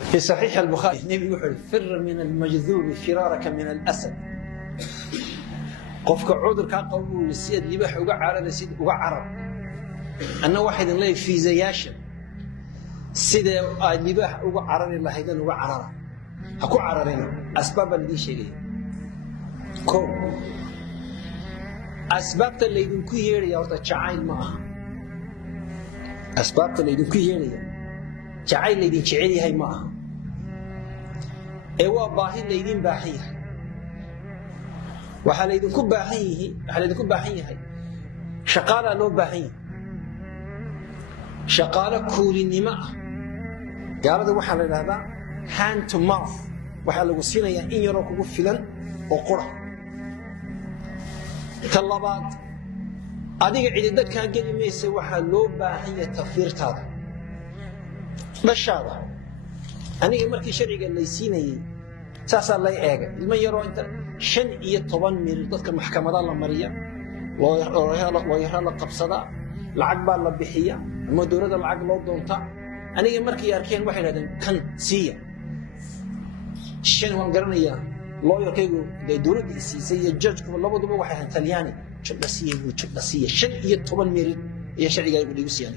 في صحيح البخاري النبي يقول فر من المجذوب فرارك من الأسد. قفك عذر كقول السيد لباح وقعر السيد وقعر أنه واحد الله في زياشة السيد لباح وقعر الله هيدا وقعر هكو عررين أسباب اللي شيء كم أسباب اللي يدون كيريا وتشعين معها أسباب اللي يدون كيريا شعين اللي يدين شعيري هاي معها إيوا باهي اللي يدين باهيها وحال يدين كباهيه حال يدين كباهيه هاي شقالة لو باهيه شقالة كولي نماء قال هذا وحال هذا hand to mouth waxaa lagu siinayaa in yaroo kugu filan oo qura talabaad adiga cidi dadka geli meesay waxaa loo baahan yahay tafiirtaada dhashaada aniga markii sharciga la siinayay saasa la eega ilma yaroo inta 15 mil dadka maxkamada la mariya loo la qabsada lacag baa la bixiya ama dawladda lacag loo doonta aniga markii arkeen waxay yiraahdeen kan siiya shan waan garanayaa lawyer-kaygu dawladda isiisay iyo judge-ku labaduba waxay ahaan Talyaani judasiye 15 mil iyo sharcigaygu dhigu siiyay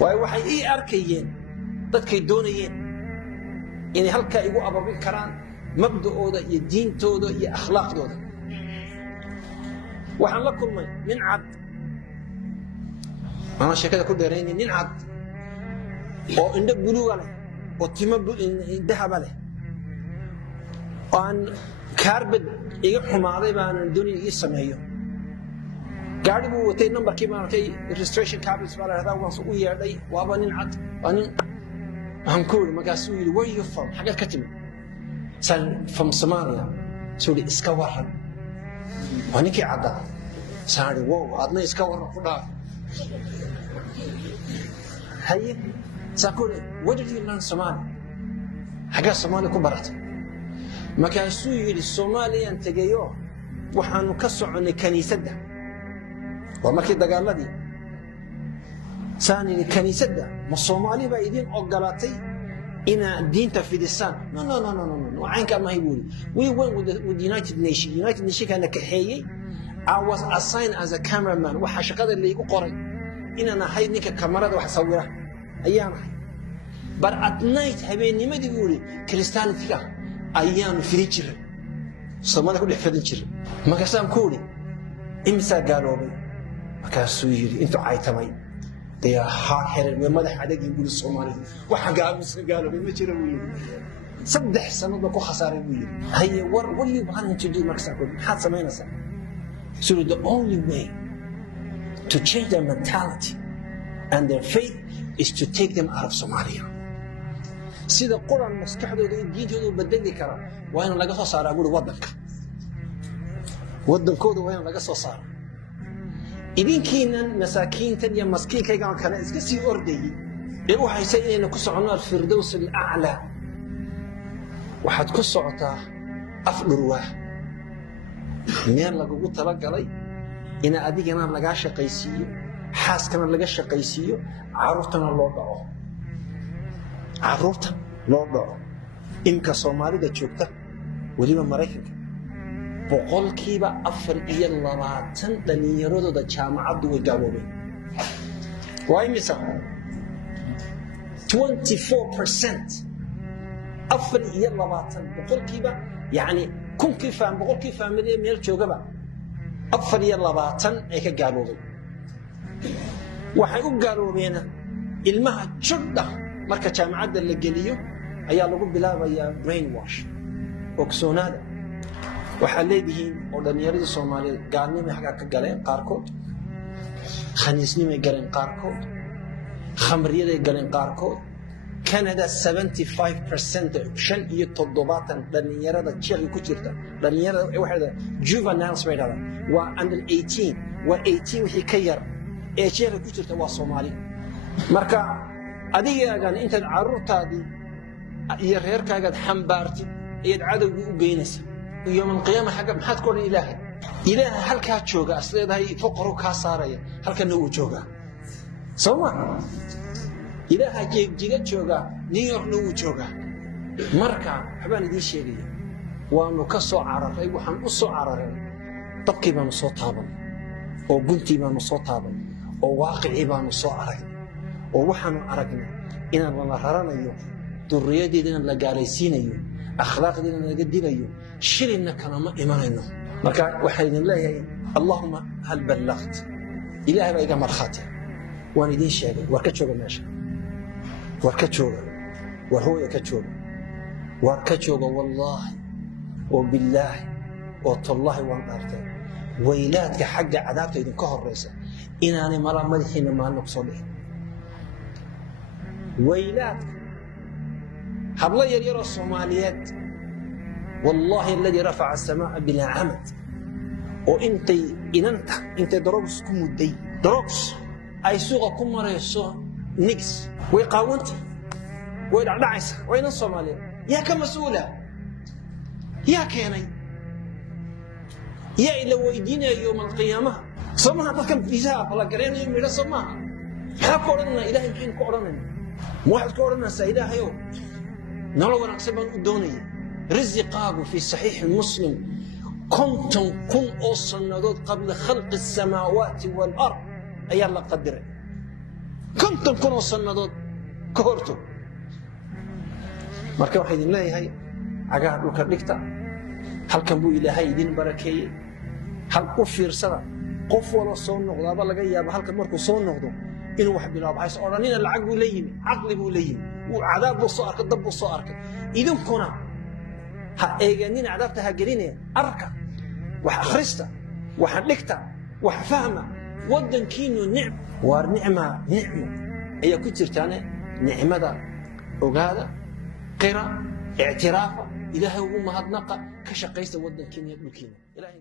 waxay ii arkayeen dadkay doonayeen inay halka igu ababin karaan mabda'ooda iyo diintooda iyo akhlaaqdooda waxaan la kulmay nin cad ana sheekada ku dheeraynay nin cad oo indho buluuga leh oo timo dahab leh aan kaarbad iga xumaaday baan doonay ii sameeyo gaari buu watay numberkii baan arkay registration card baa la waan soo u yeedhay waaba nin cad aan ku yiri markaas uu yiri where you from xagad ka timid san from Somalia soo iska waran waan ki cadda saari wow adna iska waran ku dhaaf haye saakule what did you learn Somali xagga Somali ku baratay markaasuu yiri Soomaaliyan tagayo waxaanu ka soconay kaniisadda waa markii dagaaladii saani kaniisadda ma Soomaali baa idin ogolaatay ina diinta fidisaan no aynka ma haybuuli we went with the United Nations kana ka xeeyay I was assigned as a cameraman waxa shaqada leeyahay qoray inaan ahay ninka kamarada wax sawira ayaan ahay but at night habeennimadii guuri Christianity ayaan fidin jiray Soomaaliya ku dhex fidin jiray markaasaan ku yiri imisa gaaloobay markaasuu yiri inta ay tamay they are hard headed way madax adag in guul Soomaaliya waxa gaaloobay ma jiro wuu yiri saddex sanad ku khasaaray wuu yiri haye what are you planning to do markaasaan ku maxaad samaynaysaa so the only way to change their mentality and their faith is to take them out of Somalia sida Quraan maskaxdooda in diintooda bedeli kara waa in laga soo saaraa guri wadankooda waa in laga soo saaraa idinkiinan masaakiintan iyo maskiinkayga kale iska sii ordayay ee u haysay inayna ku socono firdaws al-a'la waxaad ku socotaa afdhurwaa meel lagu tala galay in adigana laga shaqaysiiyo xaaskana laga shaqaysiiyo caruurtana loo dhaco caruurta loo dhaco inka Soomaalida joogta waliba Mareykanka boqolkiiba 420 dhalinyaradooda jaamacaddu way gaboobeen way misa 24% 420 boqolkiiba yani kunkii faham boqolkii fahmay meel joogaba 420 ay ka gaboobeen waxay u gaaloobeen ilmaha jidda marka jaamacadda la geliyo ayaa lagu bilaabayaa brainwash ogsoonaada waxa leedihiin oo dhalinyarada Soomaaliyeed gaalnimo xaga ka galeen qaarkood khaniisnimo galeen qaarkood khamriyada galeen qaarkood Canada 75% shan iyo 7 dhalinyarada jeelka ku jirta dhalinyarada waxay juveniles way dhalaan waa under 18 waa 18 wixii ka yar ee jeelka ku jirta waa Soomaali marka adigaagan inta caruurtaadii iyo reerkaaga xambaartid ee cadawga u geynaysa يوم القيامة حاجة محد كون إله هل كاتشوجا أصل هاي فقره كاسارية هل كانوا وجوجا سوا ilaaha jeegjiga jooga New Yorkna wuu jooga marka waxbaan idin sheegaya waanu ka soo cararay waxaan u soo cararay dabkii baanu soo taaban oo guntii baanu soo taaban oo waaqicii baanu soo aragnay oo waxaanu aragnay inaan la raranayo durriyadeedina la gaalaysiinayo akhlaaqdeedina laga dilayo shirina kalama imanayno marka waxaan idin leeyahay allahumma hal ballagt ilaahay baa iga markhaati waan idin sheegay war ka jooga meesha war ka jooga war hooya ka jooga war ka jooga wallaahi oo billaahi oo tallaahi waan dhaartay waylaadka xagga cadaabta idinka horeysa inaanay mala madaxiina maalna ku soo dhicin waylaadka habla yaryaroo Soomaaliyeed wallaahi alladii rafaca asamaa bilaa camad oo intay drogs ku mudday drogs ay suuqa ku marayso nigs way qaawantay way dhacdhacaysa wayna Soomaaliyeed yaa ka mas'uula yaa keenay yaa ila weydiinaya yawm alqiyaamaha samaha dadkan fiisaha fala gareenayo midho samaha maxaa ku odhanayna ilaahay maxaynu ku odhanayna ma waxaad ku odhanaysaa ilaahayow nolol wanaagsan baan u doonaya risiqaagu fi saxiixi muslim 50,000 oo sannadood qabla khalqi asamaawaati waalard ayaa la qadiray 50,000 oo sannadood ka horto marka waxaan idin leeyahay cagaha dhulka dhigta halkan buu ilaahay idin barakeeyey hal u fiirsada qof wala soo noqdaaba laga yaabo halkan markuu soo noqdo inuu wax bilaabo hayso odhanina lacag buu leeyimi caqli buu leeyimi uu cadaab buu soo arkay dab buu soo arkay idinkuna ha eeganin cadaabta ha gelinaya arka wax akhrista wax dhigta wax fahma wadankiinu nicm waar nicmo ayaa ku jirtaane nicmada ogaada qira اعترافا إلهي وما هدناقا كشقيس ودن كينيا بلكينا إلهي